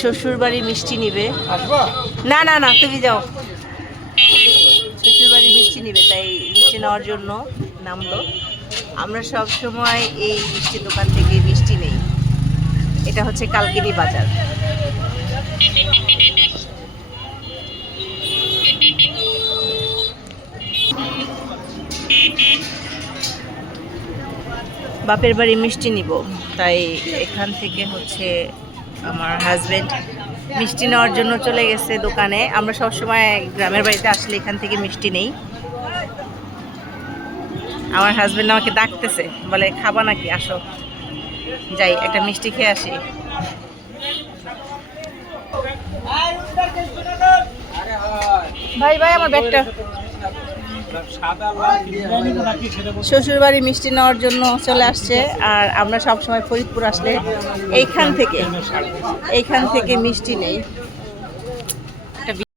শ্বশুর বাড়ি মিষ্টি নিবে। না না না, তুমি যাও। শ্বশুর বাড়ি মিষ্টি নিবে, তাই মিষ্টি নেওয়ার জন্য নামলো। আমরা সব সময় এই মিষ্টি দোকান থেকে মিষ্টি নেই। এটা হচ্ছে কালকিনি বাজার। বাপের বাড়ি মিষ্টি নিব, তাই এখান থেকে হচ্ছে আমার হাজবেন্ড মিষ্টি নেওয়ার জন্য চলে গেছে দোকানে। আমরা সবসময় গ্রামের বাড়িতে আসলে এখান থেকে মিষ্টি নেই। আমার হাজবেন্ড আমাকে ডাকতেছে, বলে খাবা নাকি, আসো যাই একটা মিষ্টি খেয়ে আসি। ভাই ভাই আমার ব্যাগটা। শ্বশুর বাড়ি মিষ্টি নেওয়ার জন্য চলে আসছে। আর আমরা সবসময় ফরিদপুর আসলে এইখান থেকে মিষ্টি নেই।